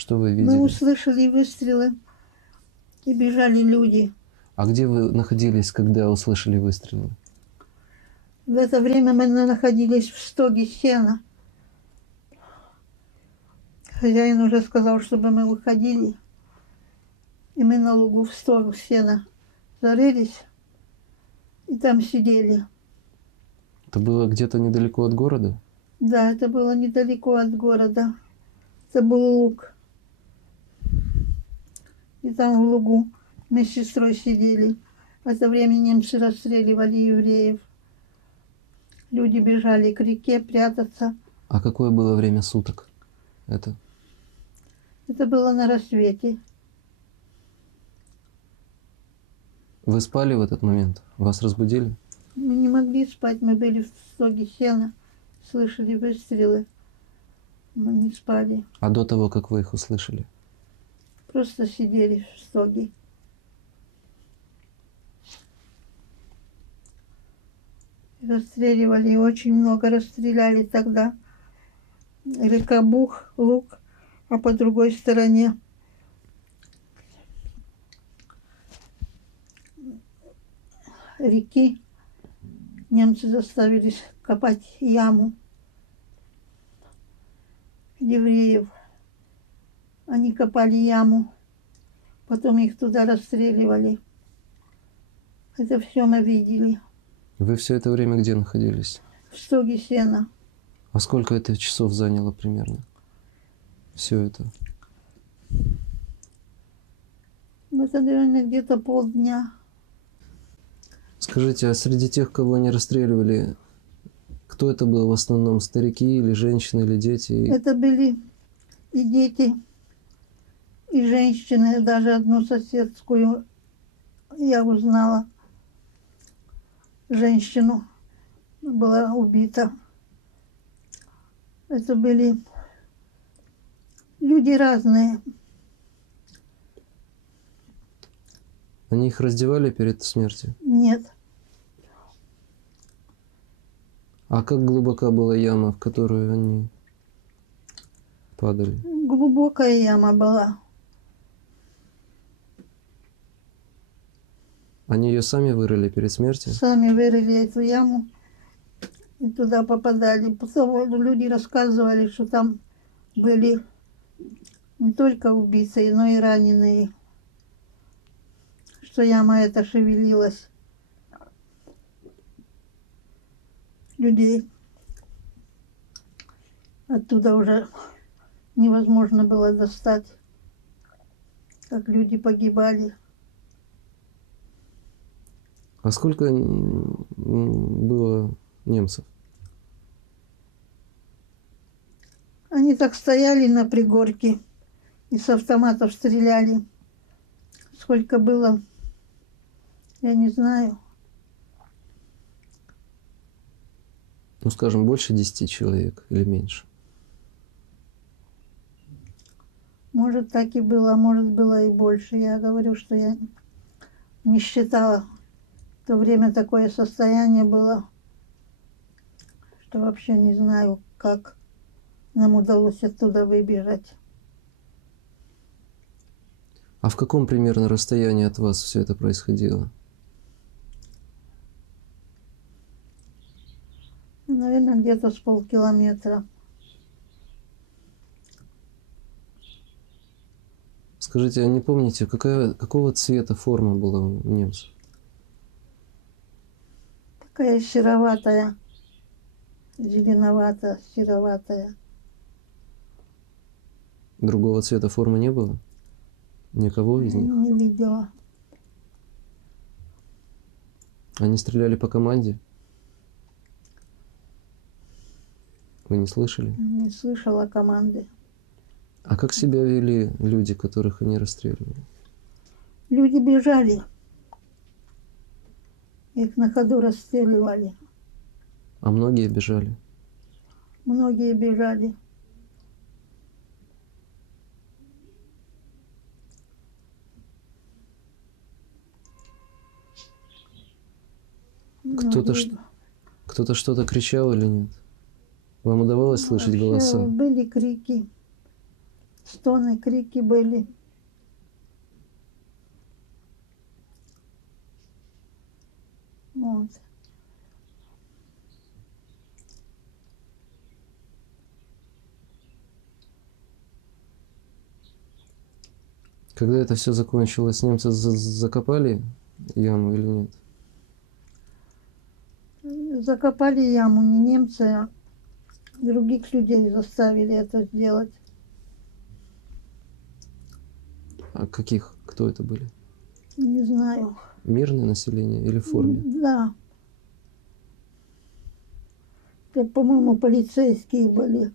Что вы Мы видели? услышали выстрелы, и бежали люди. А где вы находились, когда услышали выстрелы? В это время мы находились в стоге сена. Хозяин уже сказал, чтобы мы выходили. И мы на лугу в стог сена зарылись, и там сидели. Это было где-то недалеко от города? Да, это было недалеко от города. Это был луг. И там в лугу мы с сестрой сидели. В это время немцы расстреливали евреев. Люди бежали к реке прятаться. А какое было время суток? Это Это было на рассвете. вы спали в этот момент? Вас разбудили? Мы не могли спать, мы были в стоге сена, слышали выстрелы. Мы не спали, А до того, как вы их услышали? просто сидели в стоге. Расстреливали, и очень много расстреляли тогда. Река Бух, луг, а по другой стороне реки немцы заставили копать яму евреев. Они копали яму, потом их туда расстреливали. Это все мы видели. Вы все это время где находились? В стоге сена. А сколько это часов заняло примерно? Все это. Это, наверное, где-то полдня. Скажите, а среди тех, кого они расстреливали, кто это был в основном? Старики или женщины, или дети? Это были и дети, и женщины. Даже одну соседскую я узнала. Женщину была убита. Это были люди разные. Они их раздевали перед смертью? Нет. А как глубока была яма, в которую они падали? Глубокая яма была. Они ее сами вырыли перед смертью? Сами вырыли эту яму и туда попадали. Потом люди рассказывали, что там были не только убийцы, но и раненые. Что яма эта шевелилась. Людей оттуда уже невозможно было достать, как люди погибали. А сколько было немцев? Они так стояли на пригорке и с автоматов стреляли. Сколько было, я не знаю. Ну, скажем, больше 10 человек или меньше? Может, так и было, может, было и больше. Я говорю, что я не считала. В то время такое состояние было, что вообще не знаю, как нам удалось оттуда выбежать. А в каком примерно расстоянии от вас все это происходило? Наверное, где-то с полкилометра. Скажите, а не помните, какого цвета форма была у немцев? Такая сероватая, зеленоватая, сероватая. Другого цвета формы не было? Никого из них? Не видела. Они стреляли по команде? Вы не слышали? Не слышала команды. А как себя вели люди, которых они расстреливали? Люди бежали. Их на ходу расстреливали. А многие бежали? Многие бежали. Кто-то что-то кричал или нет? Вам удавалось слышать Вообще голоса? были крики. Стоны, крики были. Вот. Когда это все закончилось, немцы закопали яму или нет? Закопали яму не немцы, а других людей заставили это сделать. А каких? Кто это были? Не знаю. Мирное население или в форме? Да. Это, по-моему, полицейские были.